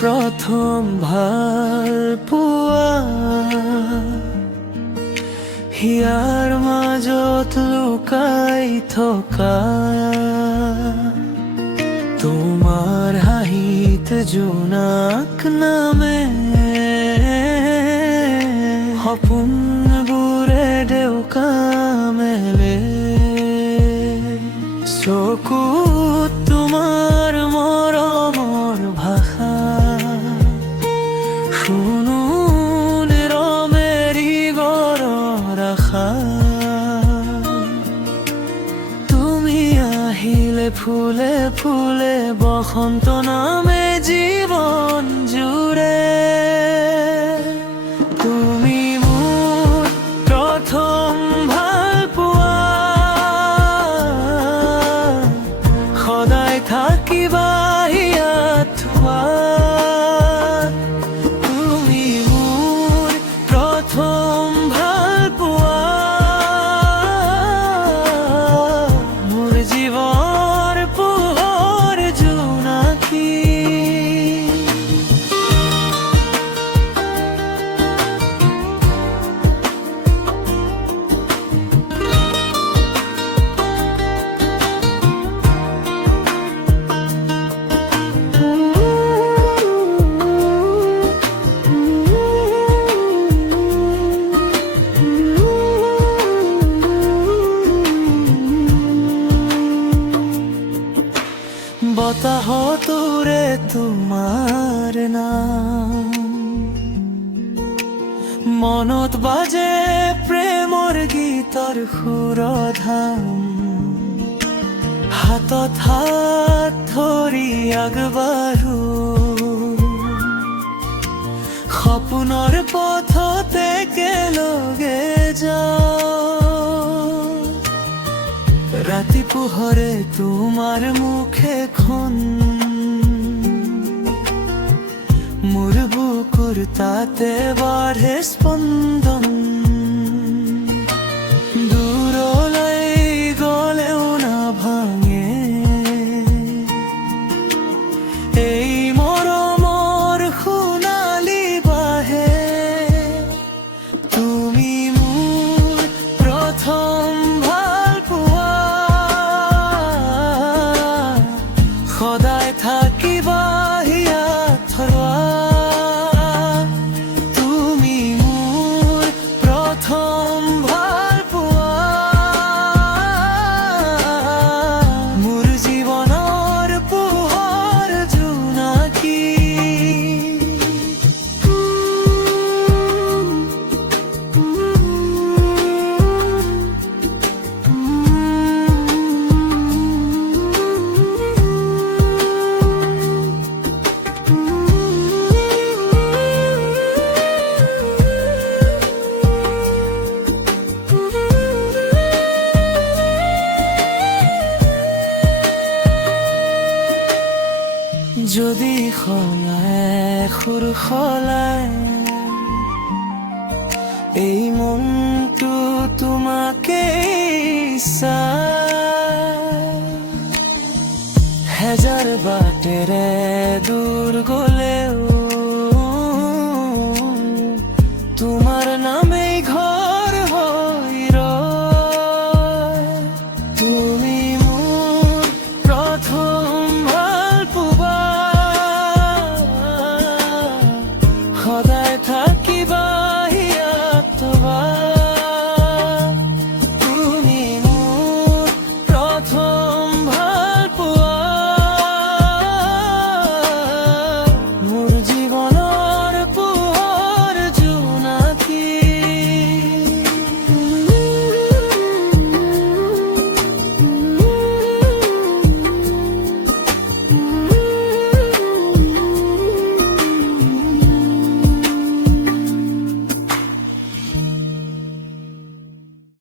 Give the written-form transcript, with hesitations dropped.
প্ৰথম ভাল পোৱা হিয়াৰ মাজত লুকাই থকা তোমাৰ হাঁহিত জোনাক নামে সপোনবোৰে ডেউকা মেলে চকুত তোমাৰ মৰমৰ ভাষা শুনো নিৰমেৰি গৰৰ আশা তুমি আহিলে ফুলে ফুলে বসন্ত নামে জীৱন জুৰে তুমি মোৰ প্ৰথম ভাল পোৱা সদায় থাকিবা হিয়াত থোৱা তুমি মোৰ প্ৰথম ভাল পোৱা মোৰ জীৱৰ পোহৰ জোনাকী বতাহতোৰে তোমাৰ নাম মনত বাজে প্ৰেমৰ গীতৰ সুৰধাম হাতত হাত ধৰি আগবাঢ়ো সপোনৰ পথতে একেলগে যাওঁ ৰাতি পোহৰে তোমাৰ মুখখন মোৰ বুকুৰ তাতে বাঢ়ে স্পন্দন দূৰলৈ গলেও নাভাঙে এই মৰমৰ সোণালী বাহে তুমি মোৰ প্ৰথম সদায় থাকিবা হিয়াত থোৱা তুমি মোৰ প্ৰথম ভাল পোৱা মোৰ জীৱনৰ পোহৰ জোনাকী যদি সলায় সুৰ সলায় এই মনটো তোমাকে চায় হেজাৰ বাটেৰে দূৰ গ'ল